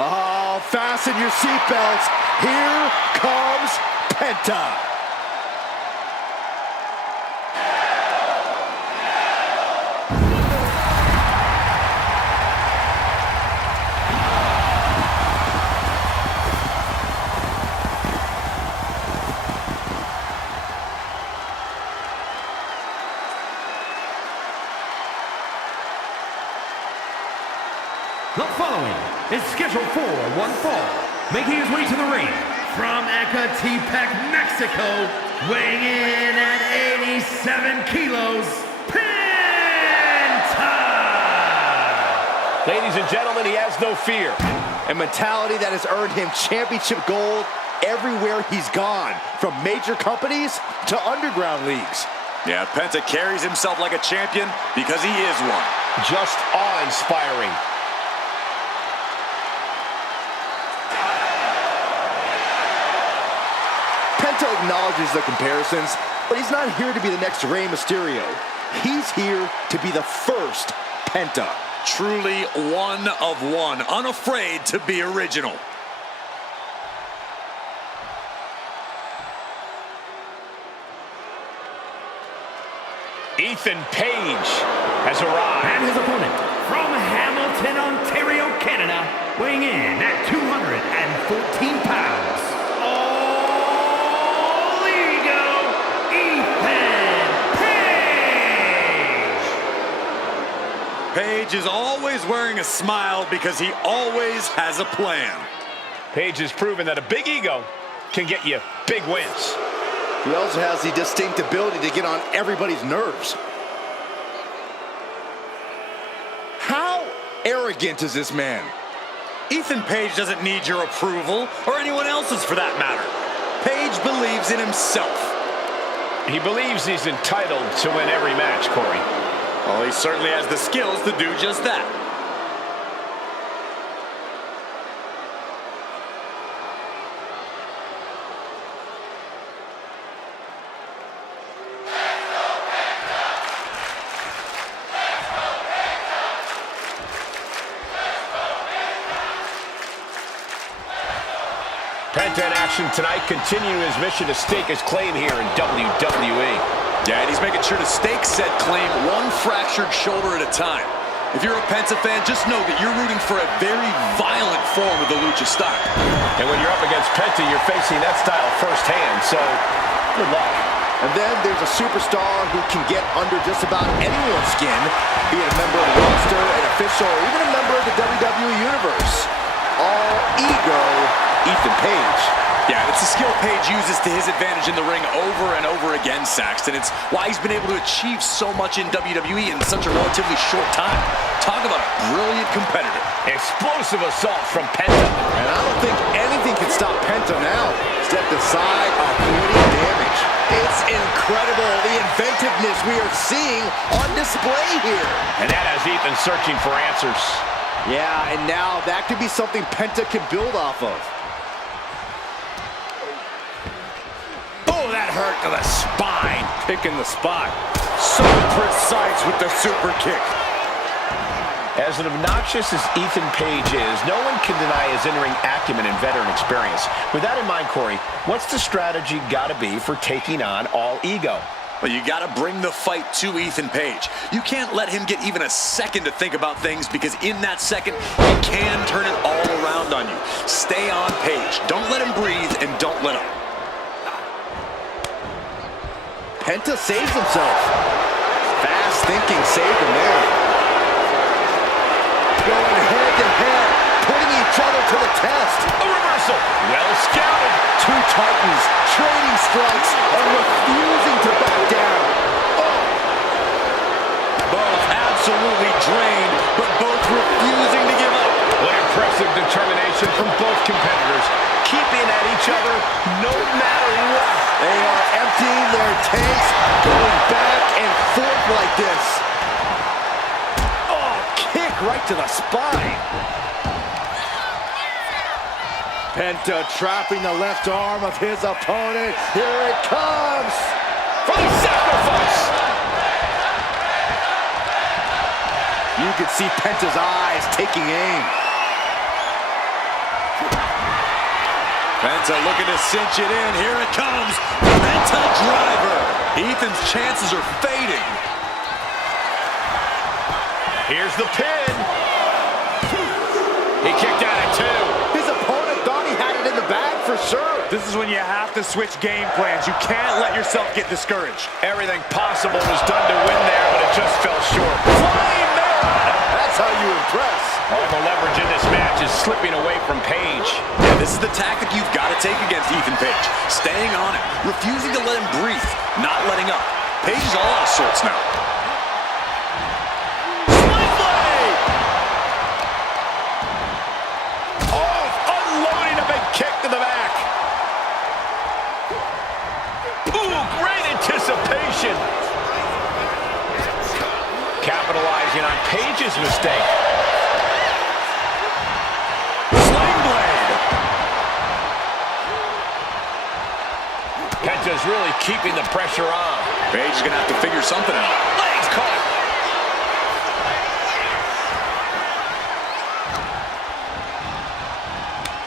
Oh, fasten your seatbelts. Here comes Penta. The following is scheduled for one fall, making his way to the ring from Ecatepec, Mexico, weighing in at 87 kilos, Penta! Ladies and gentlemen, he has no fear. A mentality that has earned him championship gold everywhere he's gone, from major companies to underground leagues. Yeah, Penta carries himself like a champion because he is one. Just awe-inspiring. Penta acknowledges the comparisons, but he's not here to be the next Rey Mysterio. He's here to be the first Penta. Truly one of one, unafraid to be original. Ethan Page has arrived. And his opponent from Hamilton, Ontario, Canada, weighing in at 214 pounds. All Ego, Ethan Page! Page is always wearing a smile because he always has a plan. Page has proven that a big ego can get you big wins. He also has the distinct ability to get on everybody's nerves. How arrogant is this man? Ethan Page doesn't need your approval, or anyone else's for that matter. Page believes in himself. He believes he's entitled to win every match, Corey. Well, he certainly has the skills to do just that. Penta in action tonight, continuing his mission to stake his claim here in WWE. Yeah, and he's making sure to stake said claim one fractured shoulder at a time. If you're a Penta fan, just know that you're rooting for a very violent form of the lucha style. And when you're up against Penta, you're facing that style firsthand, so good luck. And then there's a superstar who can get under just about anyone's skin, be it a member of the roster, an official, or even a member of the WWE Universe. All Ego, Ethan Page. Yeah, it's a skill Page uses to his advantage in the ring over and over again, Saxton. It's why he's been able to achieve so much in WWE in such a relatively short time. Talk about a brilliant competitor. Explosive assault from Penta. And I don't think anything can stop Penta now. Stepped aside, avoiding damage. It's incredible, the inventiveness we are seeing on display here. And that has Ethan searching for answers. Yeah, and now that could be something Penta can build off of. Oh, that hurt to the spine. Picking the spot. So precise with the super kick. As obnoxious as Ethan Page is, no one can deny his in-ring acumen and veteran experience. With that in mind, Corey, what's the strategy got to be for taking on All Ego? Well, you got to bring the fight to Ethan Page. You can't let him get even a second to think about things, because in that second, he can turn it all around on you. Stay on Page. Don't let him breathe, and don't let him. Penta saves himself. Fast thinking saved him there. Going head to head, putting each other to the test. A reversal. Well scouted. Two titans trading strikes and refusing to back down. Oh. Both absolutely drained, but both refusing to give up. What impressive determination from both competitors, keeping at each other no matter what. They are emptying their tanks, going back and forth like this. Oh, kick right to the spine. Penta trapping the left arm of his opponent. Here it comes. For the sacrifice. You can see Penta's eyes taking aim. Penta looking to cinch it in. Here it comes. Penta driver. Ethan's chances are fading. Here's the pin. He kicked out at 2. His opponent thought he had it in the bag for sure. This is when you have to switch game plans. You can't let yourself get discouraged. Everything possible was done to win there, but it just fell short. Flying Mailata. That's how you impress. All the leverage in this match is slipping away from Page. Yeah, this is the tactic you've got to take against Ethan Page. Staying on him, refusing to let him breathe, not letting up. Page is all out of sorts now. Spike blade! Oh, unloading a big kick to the back. Ooh, great anticipation. Capitalizing on Page's mistake. Penta's really keeping the pressure on. Page is going to have to figure something out. Legs caught.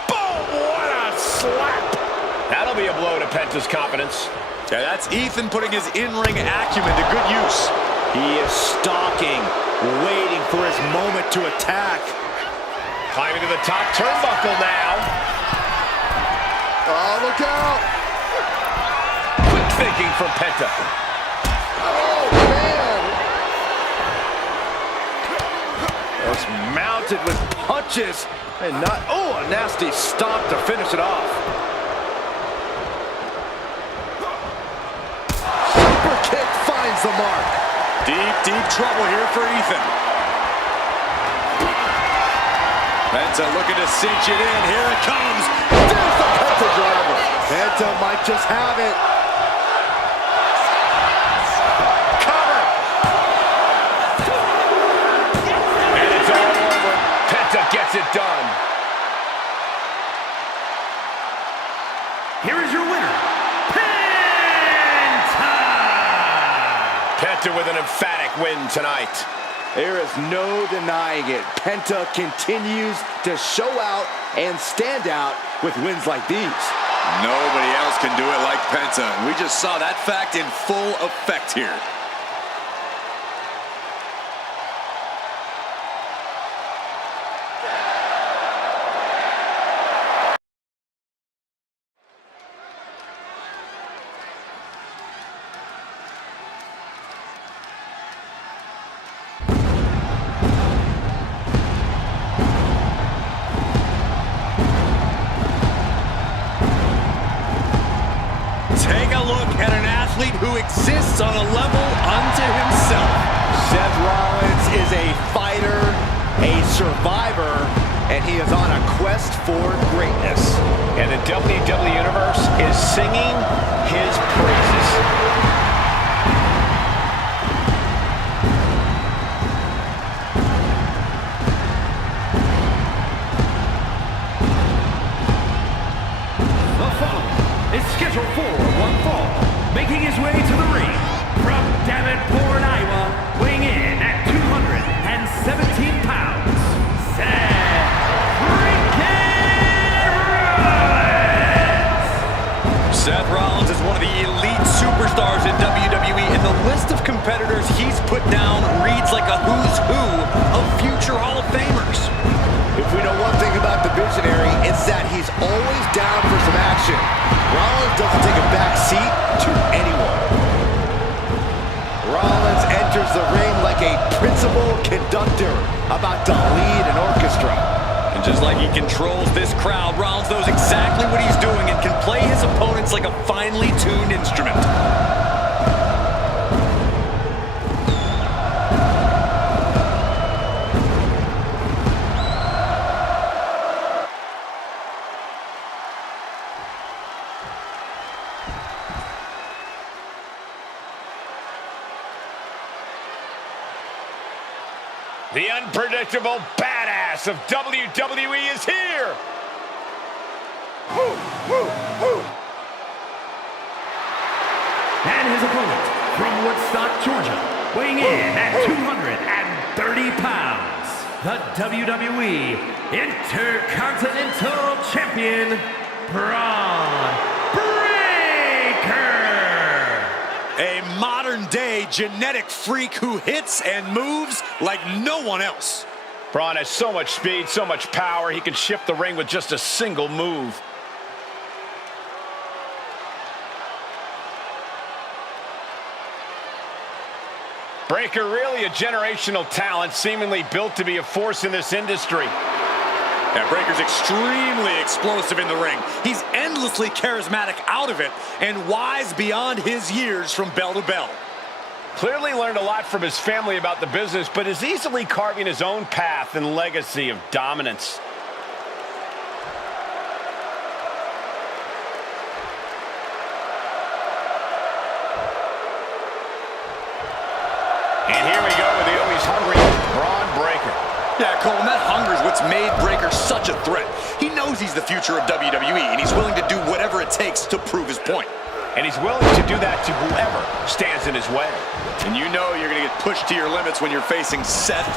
Boom! What a slap. That'll be a blow to Penta's confidence. Yeah, that's Ethan putting his in-ring acumen to good use. He is stalking, waiting for his moment to attack. Climbing to the top turnbuckle now. Oh, look out! Quick thinking from Penta. Oh, man! Just mounted with punches and not... Oh, a nasty stomp to finish it off. Super kick finds the mark. Deep, deep trouble here for Ethan. Penta looking to cinch it in. Here it comes. There's the Penta driver. Penta might just have it. Cover. And it's all over. Penta gets it done. Here is your winner, Penta! Penta with an emphatic win tonight. There is no denying it. Penta continues to show out and stand out with wins like these. Nobody else can do it like Penta. We just saw that fact in full effect here. Take a look at an athlete who exists on a level unto himself. Seth Rollins is a fighter, a survivor, and he is on a quest for greatness. And the WWE Universe is singing his praises. The following is scheduled for one fall, making his way to the ring from Davenport, Iowa, weighing in at 217 pounds, Seth freaking Rollins! Seth Rollins is one of the elite superstars in WWE, and the list of competitors he's put down reads like a who's who of future Hall of Famers. If we know one thing about the Visionary, it's that he's always down for some action. Rollins doesn't take a back seat to anyone. Rollins enters the ring like a principal conductor about to lead an orchestra. And just like he controls this crowd, Rollins knows exactly what he's doing and can play his opponents like a finely tuned instrument. The unpredictable badass of WWE is here. And his opponent from Woodstock, Georgia, weighing in at 230 pounds, the WWE Intercontinental Champion, Braun Breaker. A modern-day genetic freak who hits and moves like no one else. Braun has so much speed, so much power, he can shift the ring with just a single move. Breaker, really a generational talent, seemingly built to be a force in this industry. Yeah, Breaker's extremely explosive in the ring. He's endlessly charismatic out of it and wise beyond his years from bell to bell. Clearly learned a lot from his family about the business, but is easily carving his own path and legacy of dominance. And here we go with the always hungry Braun Breaker. Yeah, Cole, that hunger is what's made Breaker such a threat. He knows he's the future of WWE, and he's willing to do whatever it takes to prove his point. And he's willing to do that to whoever stands in his way. And you know you're going to get pushed to your limits when you're facing Seth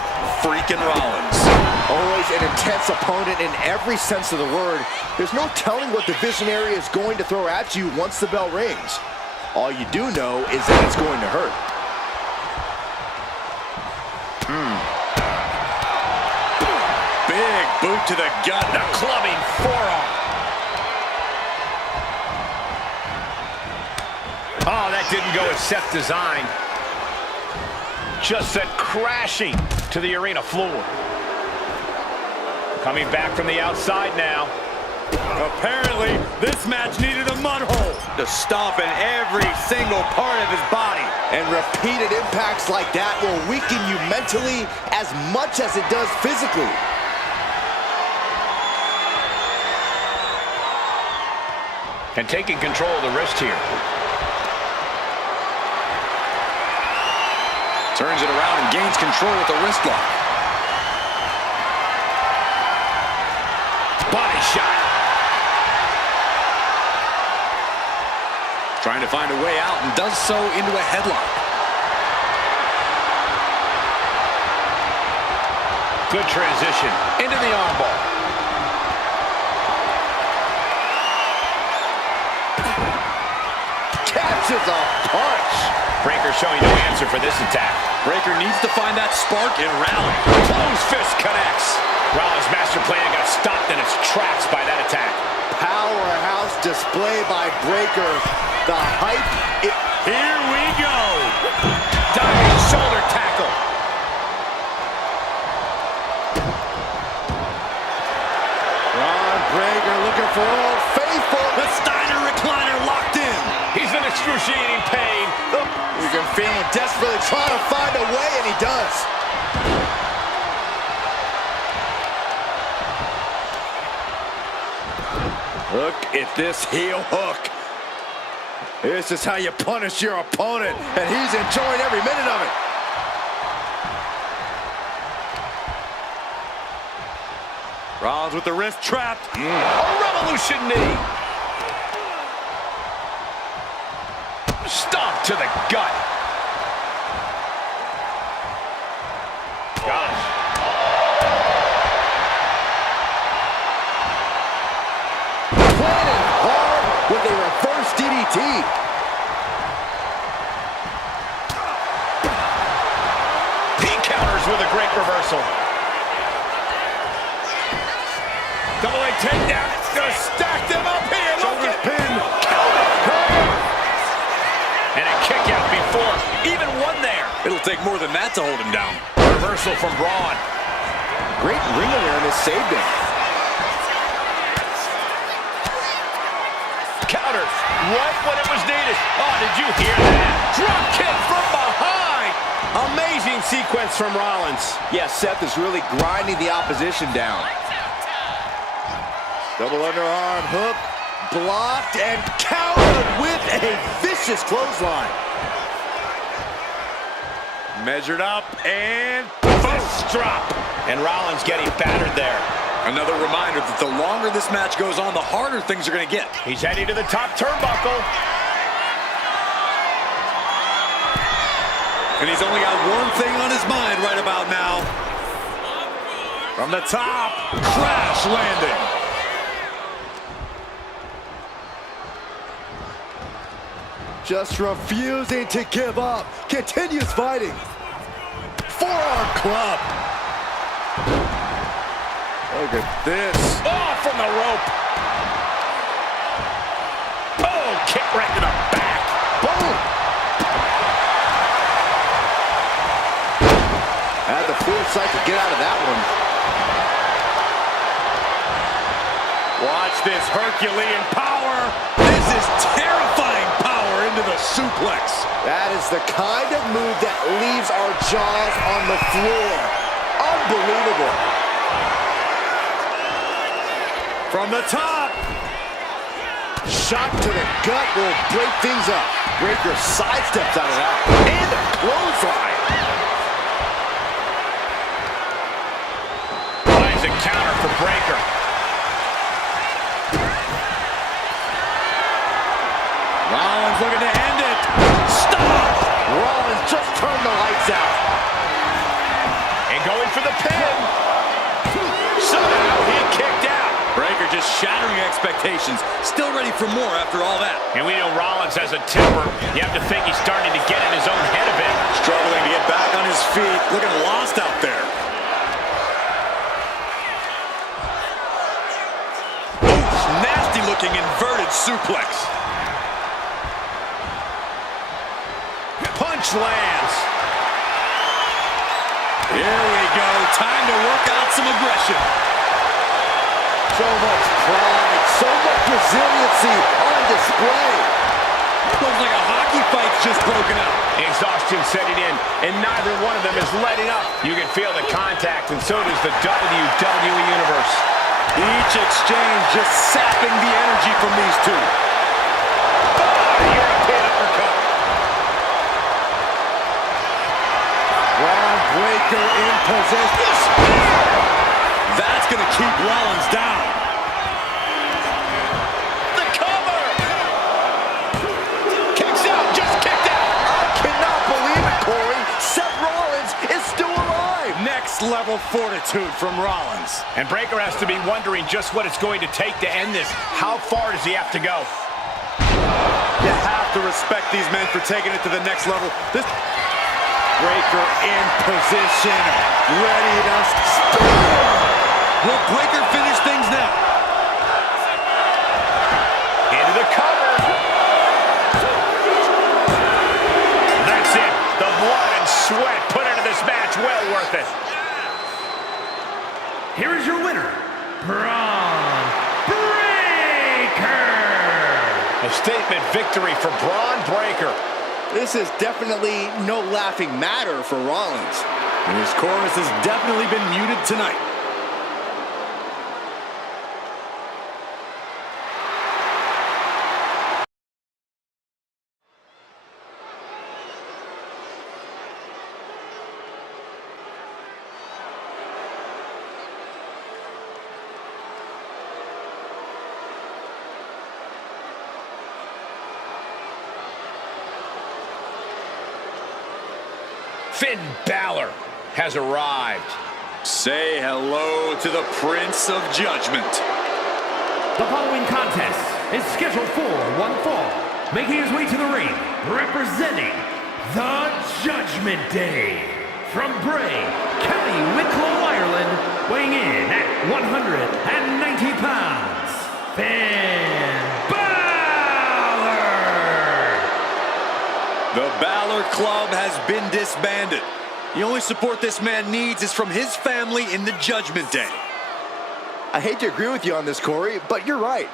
freaking Rollins. Always an intense opponent in every sense of the word. There's no telling what the Visionary is going to throw at you once the bell rings. All you do know is that it's going to hurt. Big boot to the gut and a clubbing forearm. Oh, that didn't go as Seth designed. Just sent crashing to the arena floor. Coming back from the outside now. Apparently, this match needed a mud hole to stomp in every single part of his body. And repeated impacts like that will weaken you mentally as much as it does physically. And taking control of the wrist here. Turns it around and gains control with the wrist lock. Body shot. Trying to find a way out and does so into a headlock. Good transition into the armbar. Catches a punch. Breaker showing no answer for this attack. Breaker needs to find that spark and rally. Close fist connects. Rollins' master plan got stopped in its tracks by that attack. Powerhouse display by Breaker. The hype. Here we go. Diving shoulder tackle. Braun Breaker looking for Old Faithful. The Steiner recliner locked in. He's in excruciating pain. You can feel him desperately trying to find a way, and he does. Look at this heel hook. This is how you punish your opponent, and he's enjoying every minute of it. Rollins with the wrist trapped. A revolution knee. Stomp to the gut. Gosh. Planted hard with a reverse DDT. He counters with a great reversal. Double leg takedown. It's going to stack them up here. Look at Pin. And a kick out before. Even one there. It'll take more than that to hold him down. Reversal from Braun. Great ring awareness saved him. Counter right when it was needed. Oh, did you hear that? Drop kick from behind. Amazing sequence from Rollins. Yeah, Seth is really grinding the opposition down. Double underarm hook. Blocked and countered with a vicious clothesline. Measured up and Fist drop. And Rollins getting battered there. Another reminder that the longer this match goes on, the harder things are going to get. He's heading to the top turnbuckle. And he's only got one thing on his mind right about now. From the top, crash landing. Just refusing to give up. Continues fighting. Forearm club. Look at this. Oh, from the rope. Oh, kick right to the back. Boom. Had the foresight to get out of that one. Watch this Herculean power. This is terrifying power into the suplex. That is the kind of move that leaves our jaws on the floor. Unbelievable. From the top. Shot to the gut will break things up. Breaker sidesteps out of that. And a clothesline. Finds a counter for Breaker. Rollins looking to end it. Stop! Rollins just turned the lights out. And going for the pin. Somehow he kicked out. Breaker just shattering expectations. Still ready for more after all that. And we know Rollins has a temper. You have to think he's starting to get in his own head a bit. Struggling to get back on his feet. Looking lost out there. Oof, nasty looking inverted suplex. Punch lands. Here we go. Time to work out some aggression. So much pride, so much resiliency on display. Looks like a hockey fight's just broken out. Exhaustion setting in, and neither one of them is letting up. You can feel the contact, and so does the WWE Universe. Each exchange just sapping the energy from these two. European uppercut. Braun Breaker in possession. That's going to keep Rollins down. The cover. Kicks out, just kicked out. I cannot believe it, Corey. Seth Rollins is still alive. Next level fortitude from Rollins. And Breaker has to be wondering just what it's going to take to end this. How far does he have to go? You have to respect these men for taking it to the next level. This Breaker in position, ready to spin. Will Breaker finish things now? Into the cover. That's it. The blood and sweat put into this match. Well worth it. Here is your winner, Braun Breaker. A statement victory for Braun Breaker. This is definitely no laughing matter for Rollins. And his chorus has definitely been muted tonight. Finn Balor has arrived. Say hello to the Prince of Judgment. The following contest is scheduled for one fall. Making his way to the ring, representing the Judgment Day. From Bray, County Wicklow, Ireland, weighing in at 190 pounds, Finn Balor. The Balor Club has been disbanded. The only support this man needs is from his family in the Judgment Day. I hate to agree with you on this, Corey, but you're right.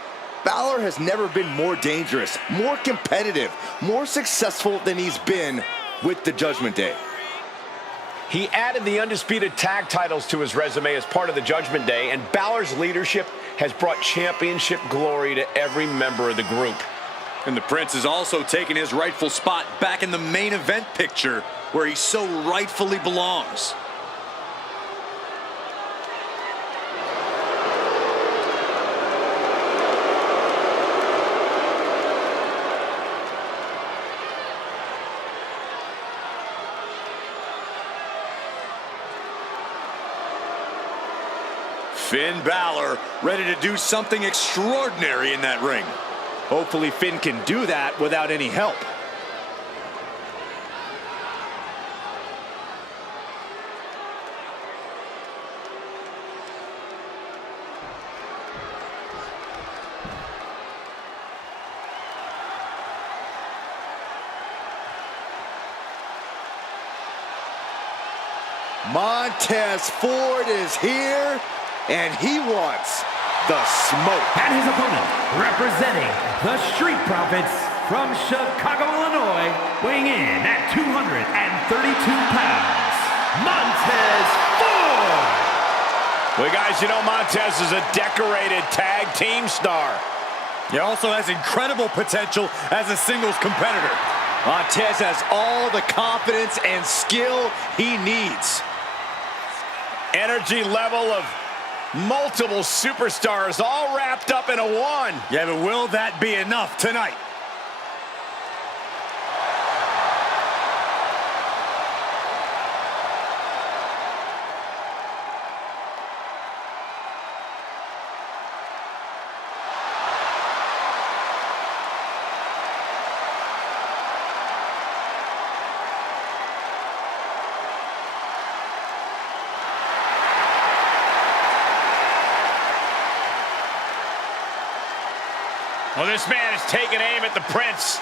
Balor has never been more dangerous, more competitive, more successful than he's been with the Judgment Day. He added the undisputed tag titles to his resume as part of the Judgment Day, and Balor's leadership has brought championship glory to every member of the group. And the Prince has also taken his rightful spot back in the main event picture where he so rightfully belongs. Finn Balor ready to do something extraordinary in that ring. Hopefully Finn can do that without any help. Montez Ford is here, and he wants the smoke. And his opponent, representing the Street Profits from Chicago, Illinois, weighing in at 232 pounds, Montez Ford. Well, guys, you know Montez is a decorated tag team star. He also has incredible potential as a singles competitor. Montez has all the confidence and skill he needs. Energy level of multiple superstars all wrapped up in a one. Yeah, but will that be enough tonight? Well, this man is taking aim at the Prince.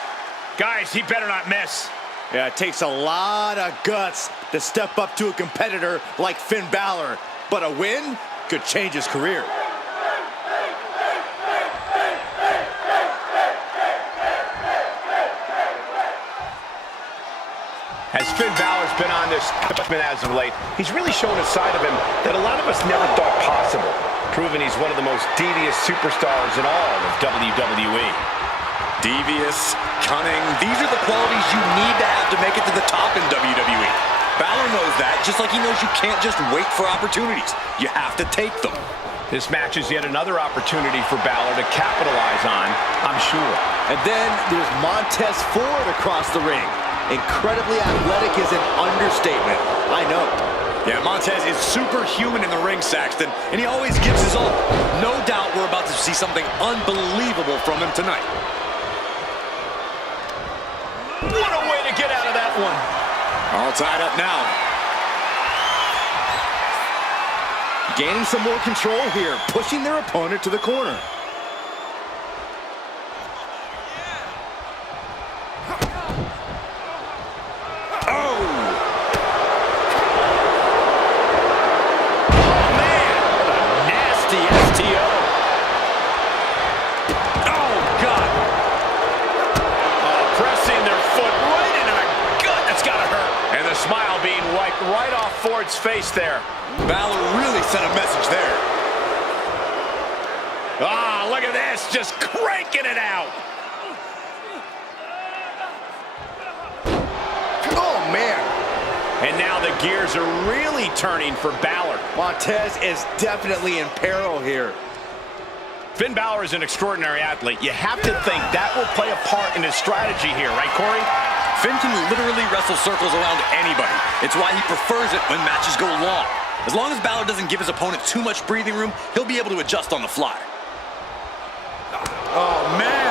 Guys, he better not miss. Yeah, it takes a lot of guts to step up to a competitor like Finn Balor, but a win could change his career. As Finn Balor's been on this as of late, he's really shown a side of him that a lot of us never thought possible, proving he's one of the most devious superstars in all of WWE. Devious, cunning, these are the qualities you need to make it to the top in WWE. Balor knows that, just like he knows you can't just wait for opportunities. You have to take them. This match is yet another opportunity for Balor to capitalize on, I'm sure. And then there's Montez Ford across the ring. Incredibly athletic is an understatement, I know. Yeah, Montez is superhuman in the ring, Saxton, and he always gives his all. No doubt we're about to see something unbelievable from him tonight. What a way to get out of that one. All tied up now. Gaining some more control here, pushing their opponent to the corner. Right off Ford's face there. Balor really sent a message there. Ah, look at this, just cranking it out. Oh, man. And now the gears are really turning for Balor. Montez is definitely in peril here. Finn Balor is an extraordinary athlete. You have to think that will play a part in his strategy here, right, Corey? Finn can literally wrestle circles around anybody. It's why he prefers it when matches go long. As long as Balor doesn't give his opponent too much breathing room, he'll be able to adjust on the fly. Oh, man.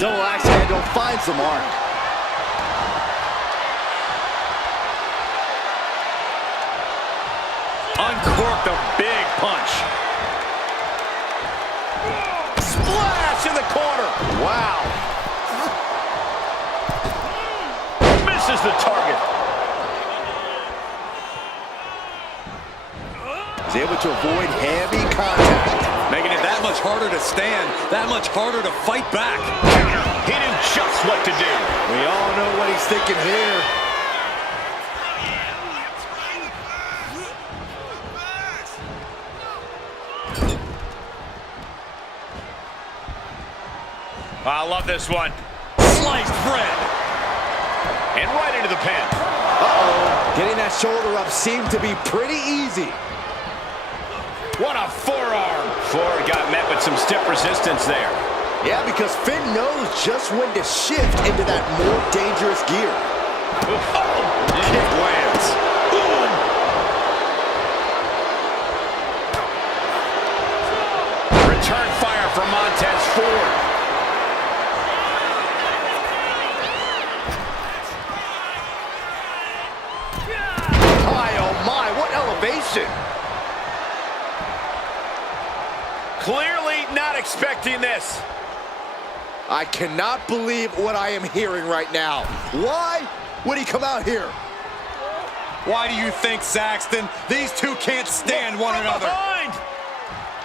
Double axe handle finds the mark. Uncorked a big punch. Splash in the corner. Wow. Misses the target. He's able to avoid heavy contact. Making it that much harder to stand, that much harder to fight back. He knew just what to do. We all know what he's thinking here. I love this one. Sliced bread. And right into the pin. Uh-oh. Getting that shoulder up seemed to be pretty easy. What a forearm. Ford got met with some stiff resistance there. Yeah, because Finn knows just when to shift into that more dangerous gear. Oh, kick lands. Return fire from Montez Ford. Elevation. Clearly not expecting this. I cannot believe what I am hearing right now. Why would he come out here? Why do you think, Saxton? These two can't stand one another. Behind!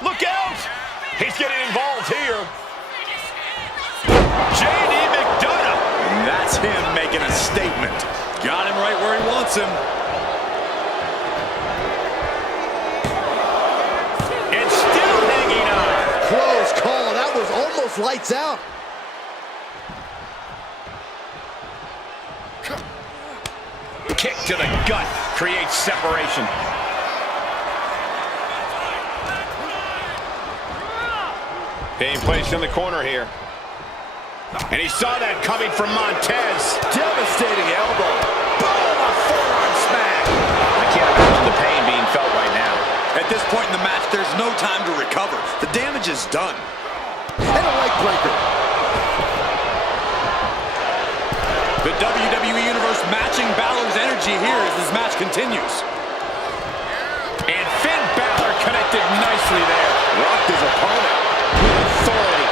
Look out! He's getting involved here. J.D. McDonough. That's him making a statement. Got him right where he wants him. And still hanging on. Close call. That was almost lights out. Kick to the gut creates separation. Being placed in the corner here. And he saw that coming from Montez. Devastating elbow. Boom, a forearm smack. I can't imagine the pain being felt right now. At this point in the match, there's no time to recover. The damage is done. And a leg breaker. The WWE Universe matching Balor's energy here as this match continues. And Finn Balor connected nicely there. Rocked his opponent with authority.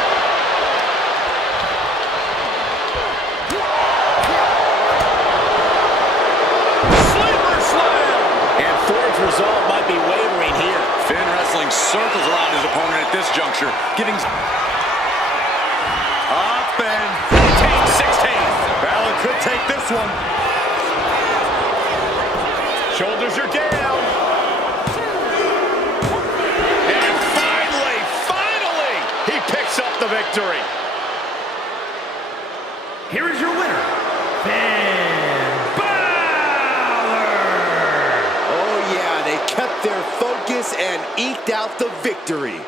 Sleeper slam! And Ford's resolve might be wavering here. Finn wrestling circles around his opponent at this juncture, giving up and 16. Balor could take this one. Shoulders are down. And finally, he picks up the victory. Here is your winner, Finn Balor! Oh yeah, they kept their focus and eked out the victory.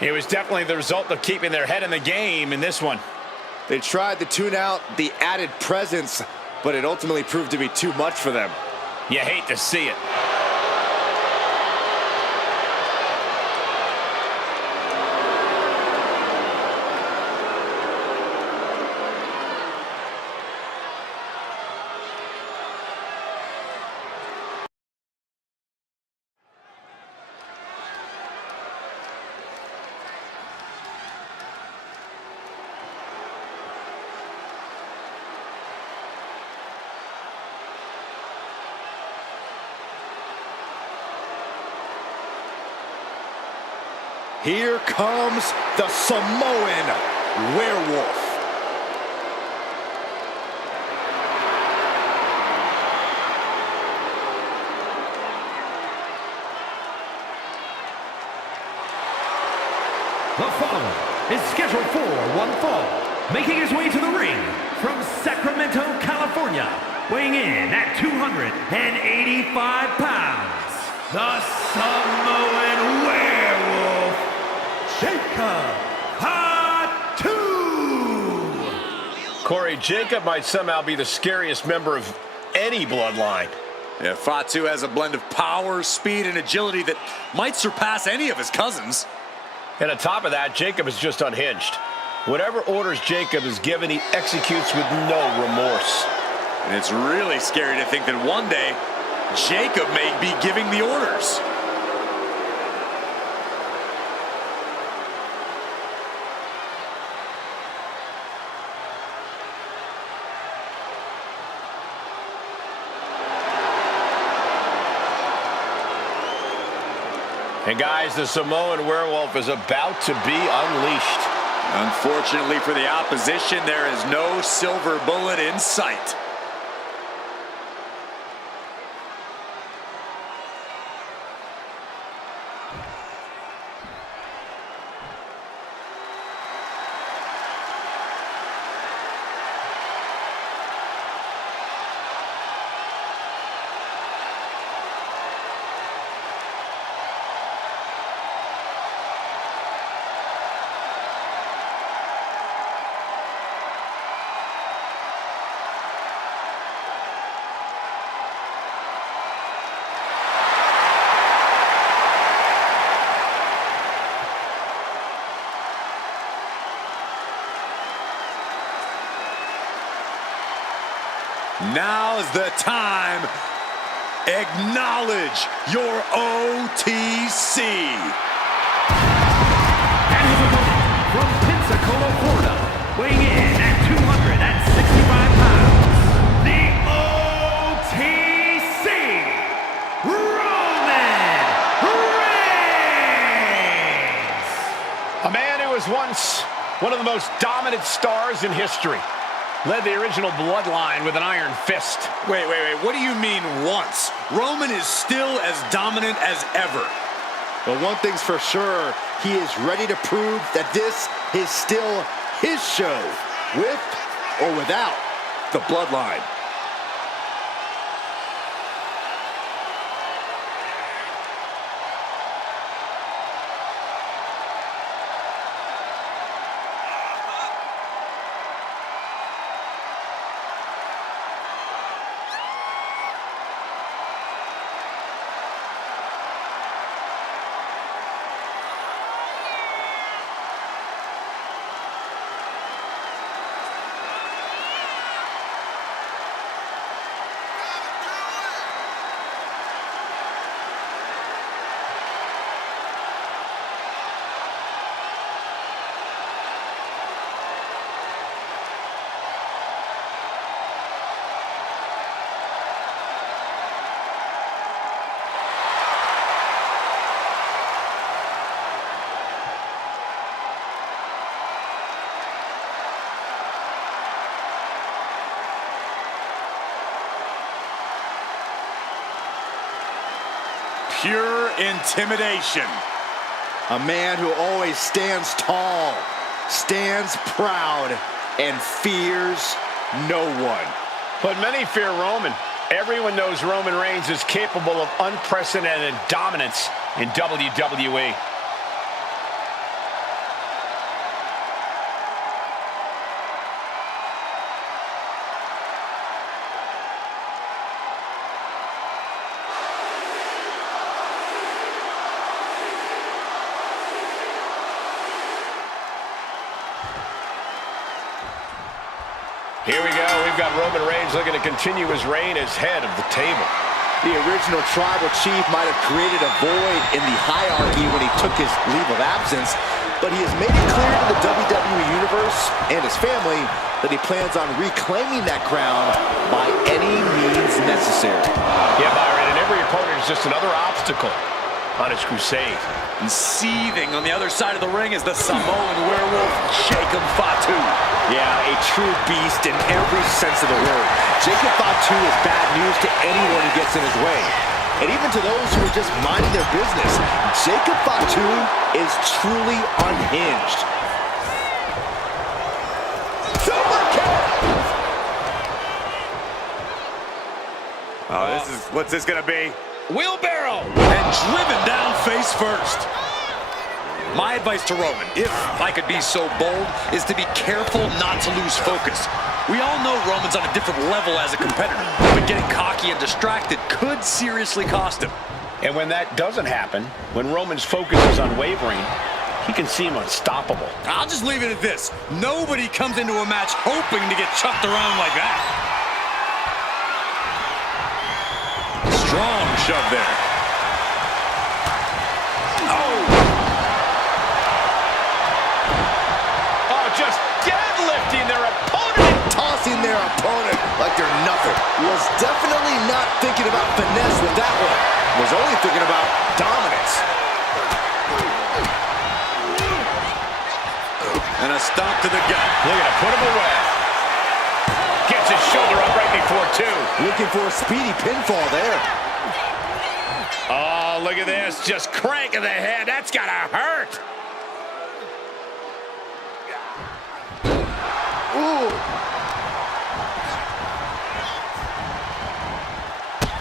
It was definitely the result of keeping their head in the game in this one. They tried to tune out the added presence, but it ultimately proved to be too much for them. You hate to see it. Here comes the Samoan Werewolf. The following is scheduled for one fall, making his way to the ring from Sacramento, California, weighing in at 285 pounds, the Samoan Werewolf, Jacob Fatu! Corey, Jacob might somehow be the scariest member of any bloodline. Yeah, Fatu has a blend of power, speed, and agility that might surpass any of his cousins. And on top of that, Jacob is just unhinged. Whatever orders Jacob is given, he executes with no remorse. And it's really scary to think that one day, Jacob may be giving the orders. And guys, the Samoan Werewolf is about to be unleashed. Unfortunately for the opposition, there is no silver bullet in sight. Now's the time. Acknowledge your OTC. And his opponent from Pensacola, Florida, weighing in once one of the most dominant stars in history. Led the original bloodline with an iron fist. Wait. What do you mean once? Roman is still as dominant as ever. But one thing's for sure, he is ready to prove that this is still his show, with or without the bloodline. Pure intimidation. A man who always stands tall, stands proud, and fears no one. But many fear Roman. Everyone knows Roman Reigns is capable of unprecedented dominance in WWE. Here we go. We've got Roman Reigns looking to continue his reign as head of the table. The original tribal chief might have created a void in the hierarchy when he took his leave of absence, but he has made it clear to the WWE Universe and his family that he plans on reclaiming that crown by any means necessary. Yeah, Byron, and every opponent is just another obstacle on his crusade. And seething on the other side of the ring is the Samoan werewolf, Jacob Fatu. Yeah, a true beast in every sense of the word. Jacob Fatu is bad news to anyone who gets in his way. And even to those who are just minding their business, Jacob Fatu is truly unhinged. Super kick! Oh, what's this gonna be? Wheelbarrow! And driven down face first. My advice to Roman, if I could be so bold, is to be careful not to lose focus. We all know Roman's on a different level as a competitor, but getting cocky and distracted could seriously cost him. And when that doesn't happen, when Roman's focus is unwavering, he can seem unstoppable. I'll just leave it at this. Nobody comes into a match hoping to get chucked around like that. Strong shove there. Just deadlifting their opponent. Tossing their opponent like they're nothing. Was definitely not thinking about finesse with that one. Was only thinking about dominance. And a stomp to the gut. Looking to put him away. Gets his shoulder up right before two. Looking for a speedy pinfall there. Oh, look at this. Just cranking the head. That's gotta hurt. Ooh.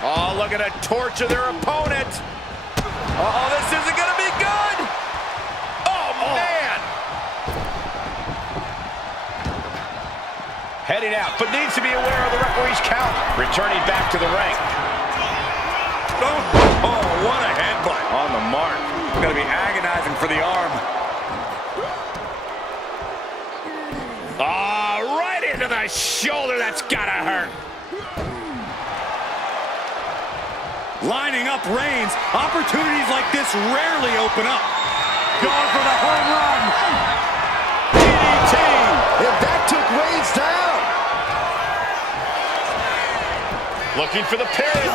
Oh, looking to torture their opponent. Oh, this isn't going to be good. Oh, man. Heading out, but needs to be aware of the referee's count. Returning back to the ring. Oh, what a headbutt. On the mark. Going to be agonizing for the arm. Oh, right into the shoulder. That's got to hurt. Lining up Reigns. Opportunities like this rarely open up. Going for the home run. DDT. And that took Reigns down. Looking for the pin.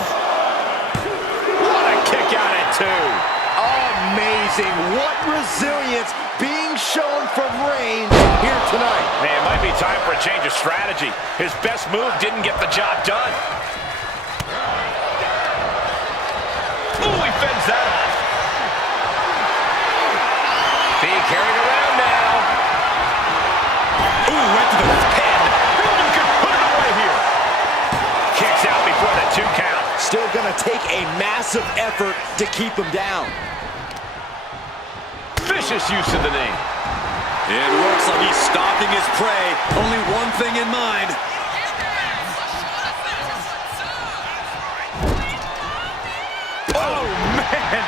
What a kick out at two. Amazing. amazing. What resilience being shown from Reigns here tonight. Man, it might be time for a change of strategy. His best move didn't get the job done. Ooh, he fends that off. Being carried around now. Ooh, right to the pin. Roman can put it away here. Kicks out before the 2 count. Still gonna take a massive effort to keep him down. Vicious use of the knee. It looks like he's stalking his prey. Only one thing in mind. Oh, man.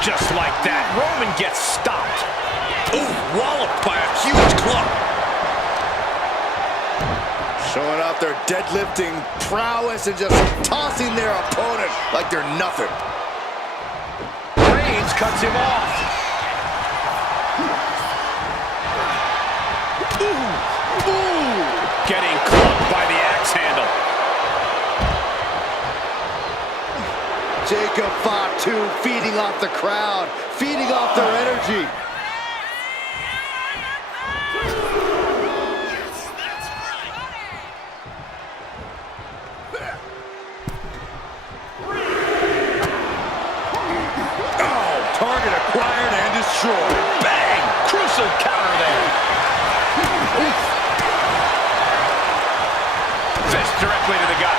Just like that, Roman gets stopped. Ooh, walloped by a huge club. Showing off their deadlifting prowess and just tossing their opponent like they're nothing. Reigns cuts him off. Ooh. Getting clubbed by the axe handle. Jacob Fatu feeding off the crowd, feeding off their energy. Target acquired and destroyed. Bang! Crucial counter there. Fist directly to the gut.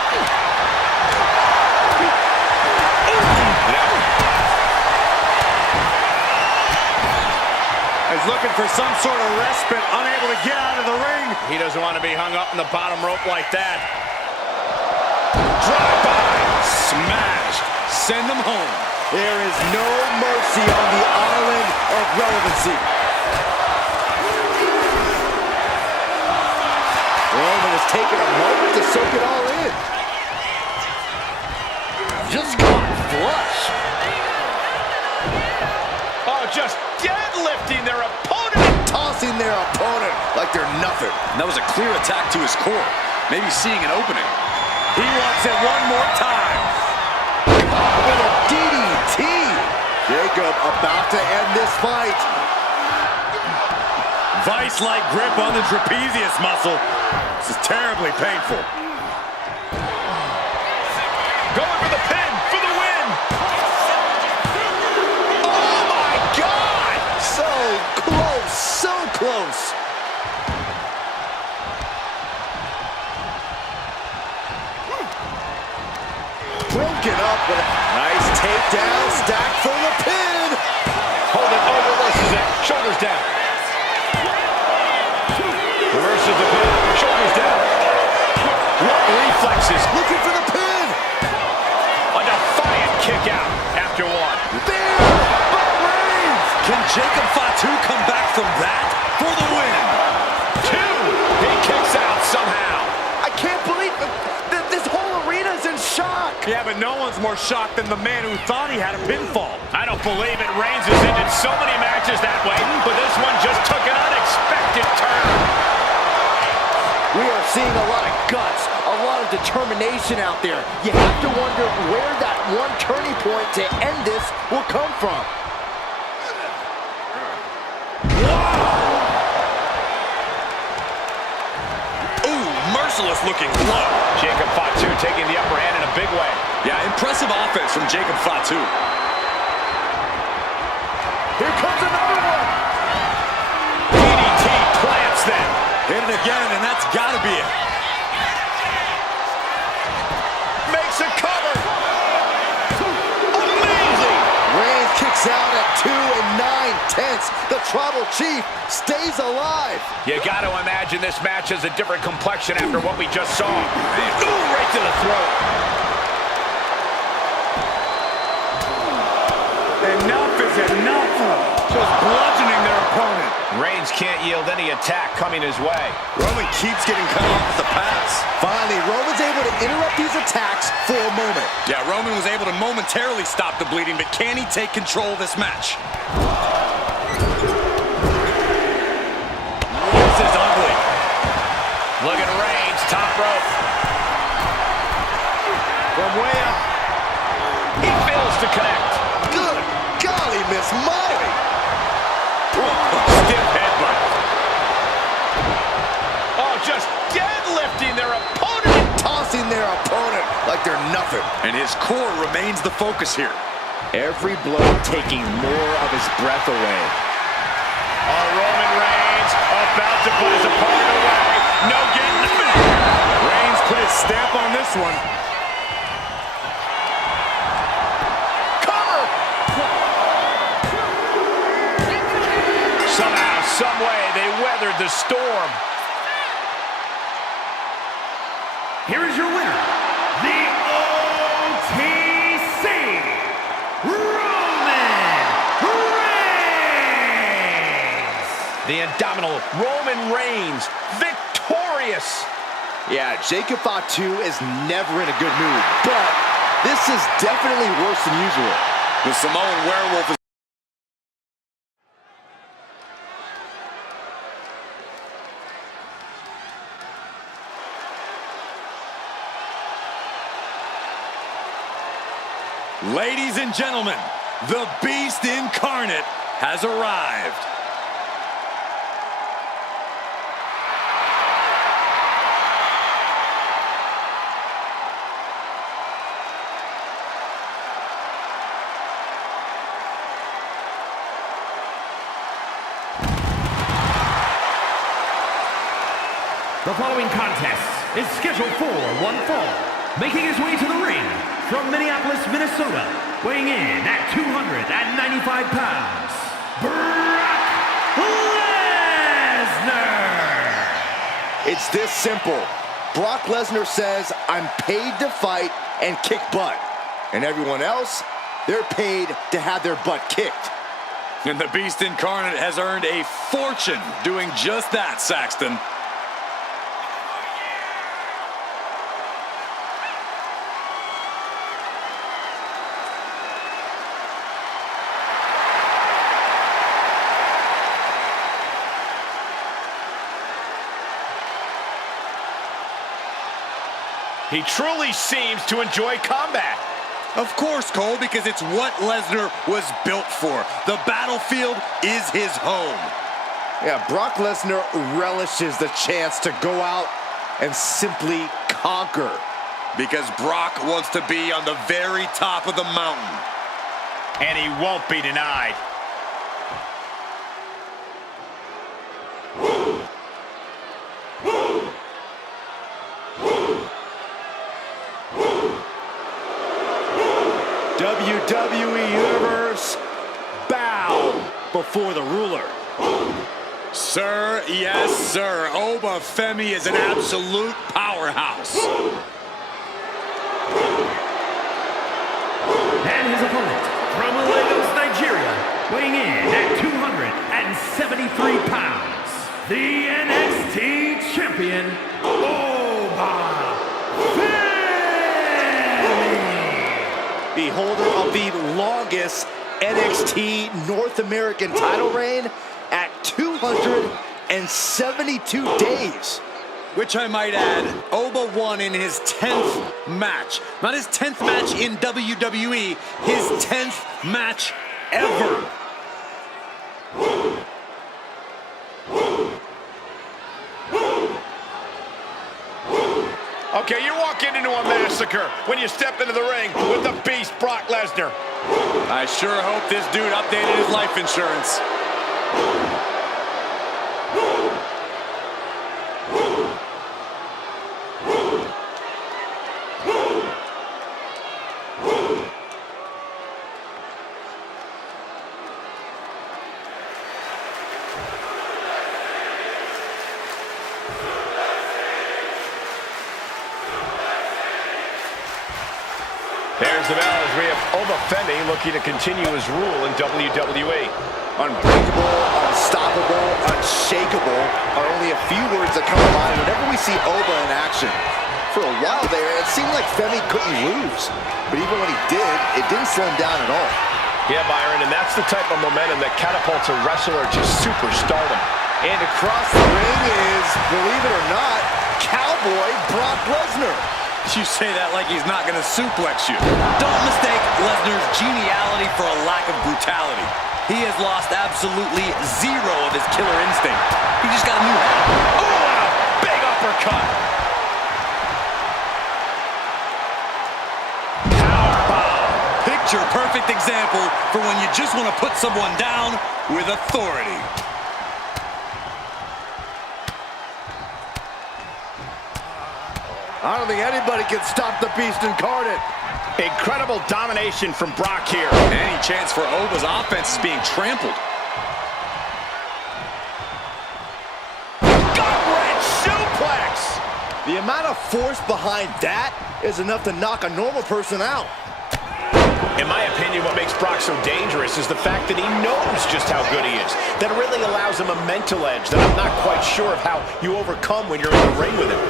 He's looking for some sort of respite, unable to get out of the ring. He doesn't want to be hung up in the bottom rope like that. Drive-by. Smashed. Send him home. There is no mercy on the island of relevancy. Roman has taken a moment to soak it all in. Just caught flush. Oh, just deadlifting their opponent. Tossing their opponent like they're nothing. And that was a clear attack to his core. Maybe seeing an opening. He wants it one more time. With a DDT. Jacob about to end this fight. Vice-like grip on the trapezius muscle. This is terribly painful. Going for the pin for the win. Oh, my God. So close, so close. Broken up with a nice takedown, stacked for the pin. Hold it, oh, reverses it. Shoulders down. Reverses the pin. Shoulders down. What reflexes? Looking for the pin. A defiant kick out after one. There, but Reigns. Can Jacob Fatu come back from that for the win? 2. He kicks out somehow. I can't believe this whole arena's in shock. Yeah, but no one's more shocked than the man who thought he had a pinfall. I don't believe it. Reigns has ended so many matches that way, but this one just took an unexpected turn. We are seeing a lot of guts, a lot of determination out there. You have to wonder where that one turning point to end this will come from. Ooh, merciless looking blow. Jacob Fatu taking the upper hand in a big way. Yeah, impressive offense from Jacob Fatu. Here comes another one. DDT plants them. Hit it again, and that's got to be it. Makes a cover. Amazing. Reigns kicks out at 2 9/10. The Tribal Chief stays alive. You got to imagine this match has a different complexion after what we just saw. Ooh, right to the throat. Enough is enough. Just bludgeoning their opponent. Reigns can't yield any attack coming his way. Roman keeps getting cut off with the pass. Finally, Roman's able to interrupt these attacks for a moment. Yeah, Roman was able to momentarily stop the bleeding, but can he take control of this match? This is ugly. Look at Reigns, top rope. From way up. He fails to connect. Good golly, Miss Molly. And his core remains the focus here. Every blow taking more of his breath away. Oh, Roman Reigns about to put his opponent away. No getting back. Reigns put his stamp on this one. Cover. Somehow, some way, they weathered the storm. Here is your winner, the OTC, Roman Reigns! The indomitable Roman Reigns, victorious! Yeah, Jacob Fatu is never in a good mood, but this is definitely worse than usual. The Samoan werewolf is... Ladies and gentlemen, the Beast Incarnate has arrived. The following contest is scheduled for one fall. Making his way to the ring from Minneapolis, Minnesota, weighing in at 295 pounds, Brock Lesnar! It's this simple. Brock Lesnar says, I'm paid to fight and kick butt. And everyone else, they're paid to have their butt kicked. And the Beast Incarnate has earned a fortune doing just that, Saxton. He truly seems to enjoy combat. Of course, Cole, because it's what Lesnar was built for. The battlefield is his home. Yeah, Brock Lesnar relishes the chance to go out and simply conquer. Because Brock wants to be on the very top of the mountain. And he won't be denied. WWE Universe, bow before the ruler. Sir, yes, sir. Oba Femi is an absolute powerhouse. And his opponent from Lagos, Nigeria, weighing in at 273 pounds, the NXT champion, Oba Femi! The holder of the longest NXT North American title reign at 272 days. Which I might add, Oba won in his 10th match. Not his 10th match in WWE, his 10th match ever. Okay, you're walking into a massacre when you step into the ring with the Beast, Brock Lesnar. I sure hope this dude updated his life insurance. There's the bell as we have Oba Femi looking to continue his rule in WWE. Unbreakable, unstoppable, unshakable are only a few words that come to mind whenever we see Oba in action. For a while there, it seemed like Femi couldn't lose. But even when he did, it didn't slow him down at all. Yeah, Byron, and that's the type of momentum that catapults a wrestler to superstardom. And across the ring is, believe it or not, Cowboy Brock Lesnar. You say that like he's not going to suplex you. Don't mistake Lesnar's geniality for a lack of brutality. He has lost absolutely zero of his killer instinct. He just got a new hat. Oh, and a big uppercut. picture-perfect example for when you just want to put someone down with authority. I don't think anybody can stop the beast incarnate. Incredible domination from Brock here. Any chance for Oba's offense is being trampled. Gut-wrench suplex! The amount of force behind that is enough to knock a normal person out. In my opinion, what makes Brock so dangerous is the fact that he knows just how good he is. That really allows him a mental edge that I'm not quite sure of how you overcome when you're in the ring with him.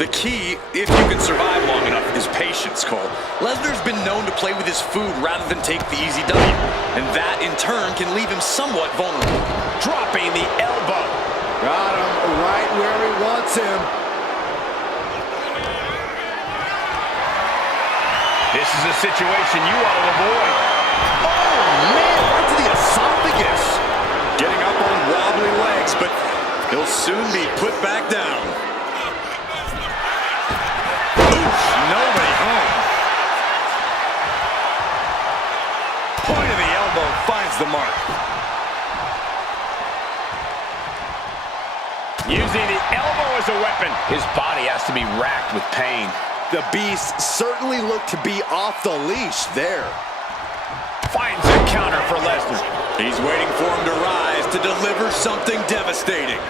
The key, if you can survive long enough, is patience, Cole. Lesnar's been known to play with his food rather than take the easy W. And that, in turn, can leave him somewhat vulnerable. Dropping the elbow. Got him right where he wants him. This is a situation you ought to avoid. Oh, man, right to the esophagus. Getting up on wobbly legs, but he'll soon be put back down. Nobody home. Point of the elbow finds the mark. Using the elbow as a weapon. His body has to be racked with pain. The Beast certainly looked to be off the leash there. Finds a counter for Lesnar. He's waiting for him to rise to deliver something devastating.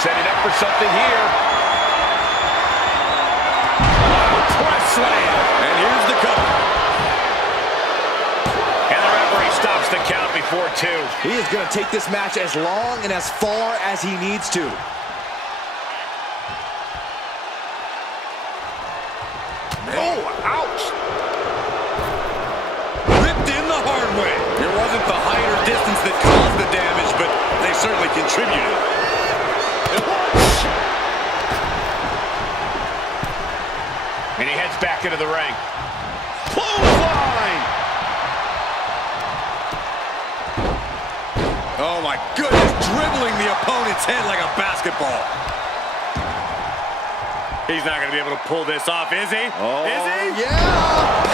Setting up for something here. Press slam. And here's the cover. And the referee stops the count before 2. He is going to take this match as long and as far as he needs to. Oh, ouch! Ripped in the hard way. It wasn't the height or distance that caused the damage, but they certainly contributed. And he heads back into the ring. Clothesline! Oh my goodness, dribbling the opponent's head like a basketball. He's not going to be able to pull this off, is he? Oh, is he? yeah!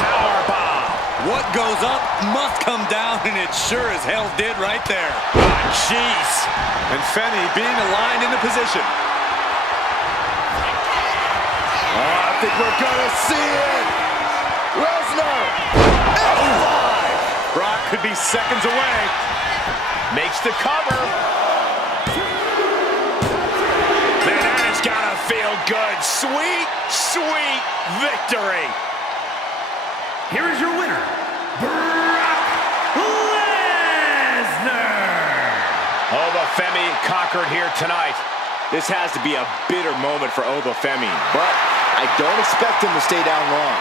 Powerbomb. What goes up must come down, and it sure as hell did right there. Ah, jeez. And Fenny being aligned into position. Oh, I think we're gonna see it! Lesnar! F5! Brock could be seconds away. Makes the cover. Man, that has gotta feel good. Sweet, sweet victory. Here is your winner, Brock Lesnar! Oba Femi conquered here tonight. This has to be a bitter moment for Oba Femi, but I don't expect him to stay down long.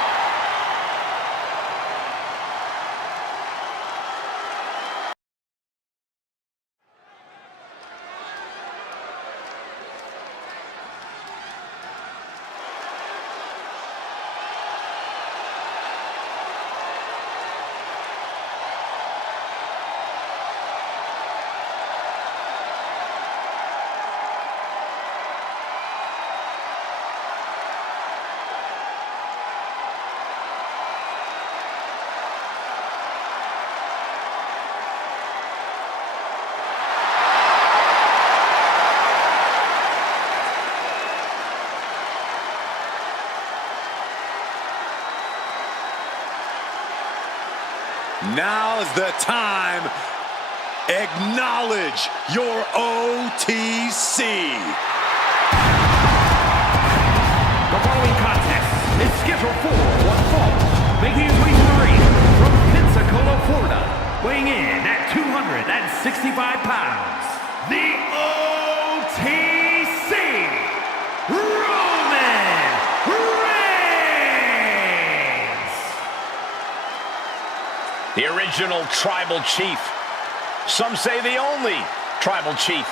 Now's the time. Acknowledge your OTC. The following contest is scheduled for one fall. Making his way to the ring from Pensacola, Florida, weighing in at 265 pounds, the OTC, Roman Reigns! The original tribal chief. Some say the only tribal chief.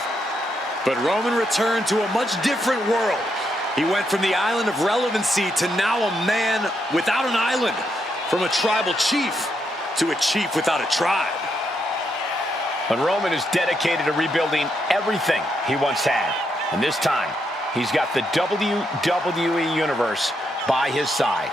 But Roman returned to a much different world. He went from the island of relevancy to now a man without an island. From a tribal chief to a chief without a tribe. And Roman is dedicated to rebuilding everything he once had. And this time, he's got the WWE Universe by his side.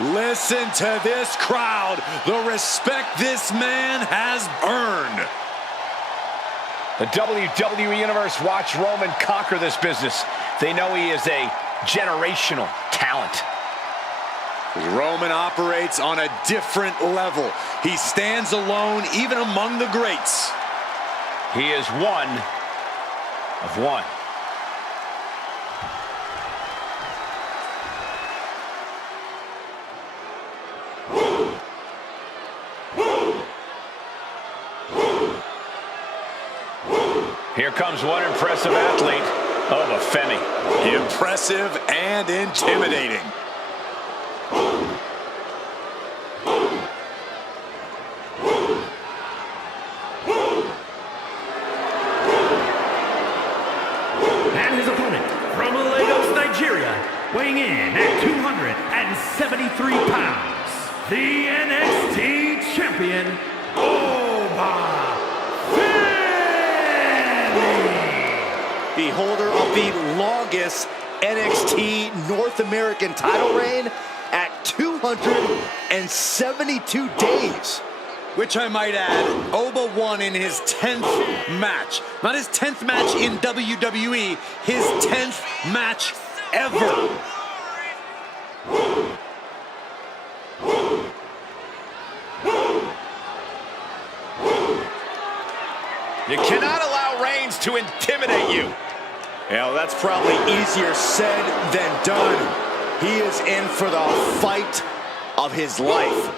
Listen to this crowd, the respect this man has earned. The WWE Universe watched Roman conquer this business. They know he is a generational talent. Roman operates on a different level. He stands alone even among the greats. He is one of one. Here comes one impressive athlete, Femi. Impressive and intimidating. And his opponent from Lagos, Nigeria, weighing in at 273 pounds, the NXT champion, Oba. The holder of the longest NXT North American title reign at 272 days. Which I might add, Oba won in his 10th match. Not his 10th match in WWE, his 10th match ever. You cannot allow Reigns to intimidate you. Well, that's probably easier said than done. He is in for the fight of his life.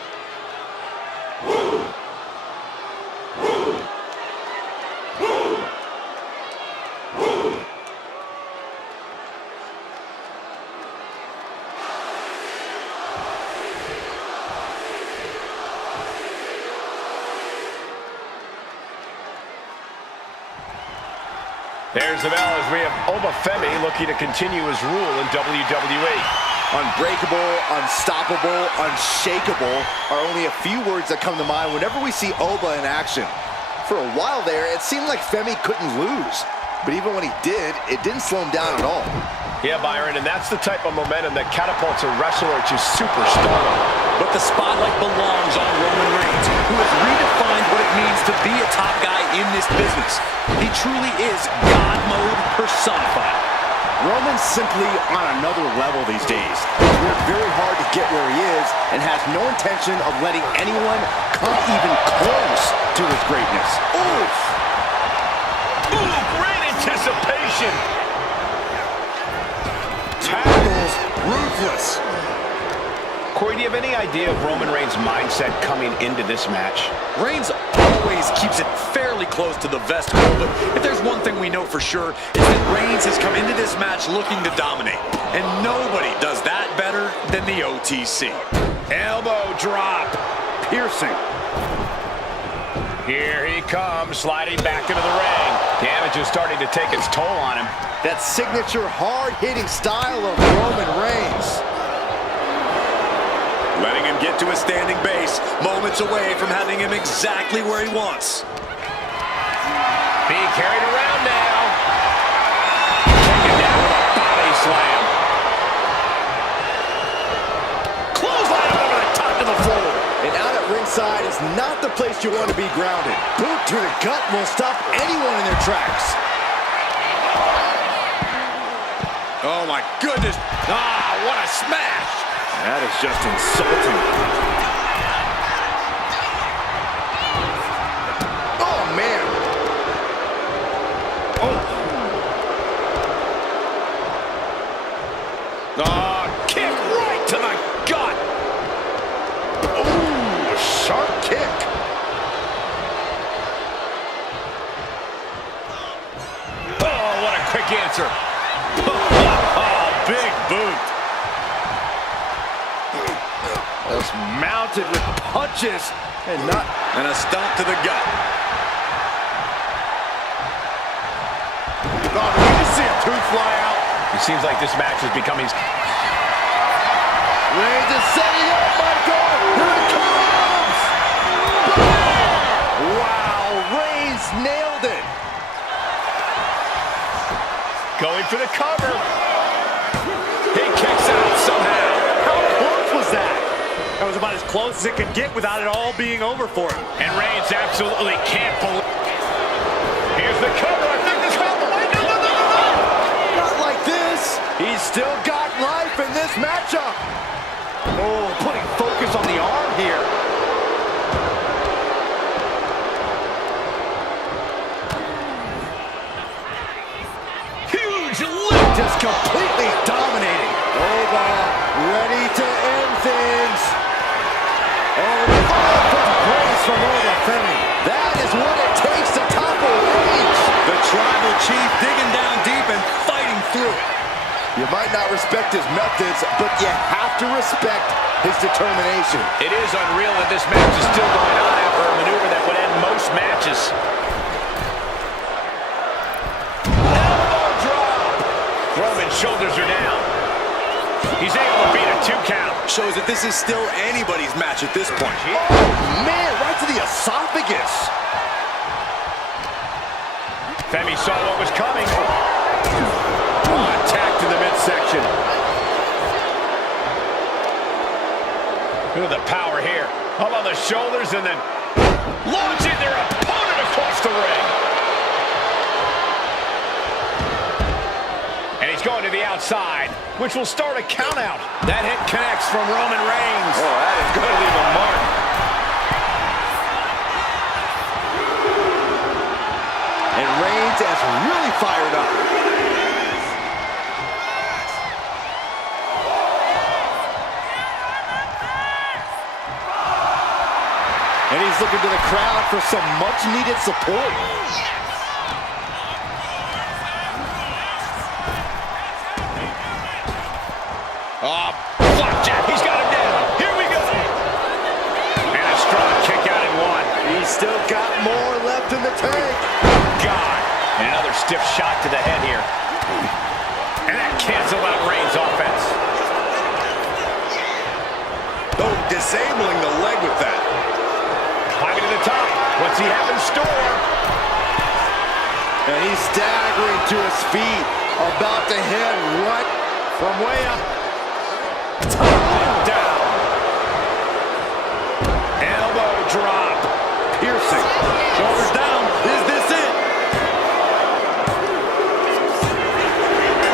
There's the bell as we have Oba Femi looking to continue his rule in WWE. Unbreakable, unstoppable, unshakable are only a few words that come to mind whenever we see Oba in action. For a while there, it seemed like Femi couldn't lose. But even when he did, it didn't slow him down at all. Yeah, Byron, and that's the type of momentum that catapults a wrestler to superstar. But the spotlight belongs on Roman Reigns, who has redefined what it means to be a top guy in this business. He truly is God mode personified. Roman's simply on another level these days. He's worked very hard to get where he is and has no intention of letting anyone come even close to his greatness. Oof! Ooh, great anticipation! Tackles ruthless. Corey, do you have any idea of Roman Reigns' mindset coming into this match? Reigns always keeps it fairly close to the vest hole, but if there's one thing we know for sure, it's that Reigns has come into this match looking to dominate. And nobody does that better than the OTC. Elbow drop. Piercing. Here he comes, sliding back into the ring. Damage is starting to take its toll on him. That signature hard-hitting style of Roman Reigns. Letting him get to a standing base, moments away from having him exactly where he wants. Being carried around now. Taken down with a body slam. Clothesline over the top of the floor. And out at ringside is not the place you want to be grounded. Boot to the gut will stop anyone in their tracks. Oh my goodness. Ah, what a smash. That is just insulting. Oh, man. Oh, kick right to the gut. Ooh, a sharp kick. Oh, what a quick answer. Oh, big boot. Just mounted with punches and not... And a stomp to the gut. Oh, did you see a tooth fly out? It seems like this match is becoming... Reigns is setting up, Michael! Here it comes! Wow, Reigns nailed it! Going for the cover. He kicks out somehow. How close was that? That was about as close as it could get without it all being over for him. And Reigns absolutely can't believe. Here's the cover. I think this got the way. No. Not like this. He's still got life in this matchup. Oh, putting focus on the arm here. Huge lift. Just completely dominating. Ova ready to end things. Oh, from grace from Ova Femi. That is what it takes to topple Reigns. The tribal chief digging down deep and fighting through it. You might not respect his methods, but you have to respect his determination. It is unreal that this match is still going on after a maneuver that would end most matches. Elbow drop. Roman's shoulders are down. He's able to beat a 2 count. Shows that this is still anybody's match at this point. Oh, man, right to the esophagus. Femi saw what was coming. Attack to the midsection. Look at the power here. Up on the shoulders and then launching their opponent across the ring. And he's going to the outside, which will start a count out. That hit connects from Roman Reigns. Oh, that is going to leave a mark. And Reigns has really fired up. And he's looking to the crowd for some much-needed support. Oh, flapjack, he's got him down. Here we go. And a strong kick out in one. He's still got more left in the tank. God. And another stiff shot to the head here. And that canceled out Reigns' offense. Oh, disabling the leg with that. Climbing to the top. What's he have in store? And he's staggering to his feet, about to hit right from way up. Down. Elbow drop. Piercing. Shoulders down. Is this it?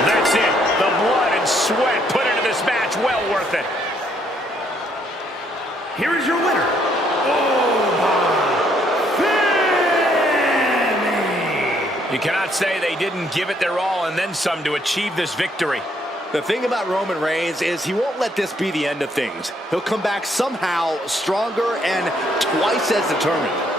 That's it. The blood and sweat put into this match. Well worth it. Here is your winner, You cannot say they didn't give it their all and then some to achieve this victory. The thing about Roman Reigns is he won't let this be the end of things. He'll come back somehow stronger and twice as determined.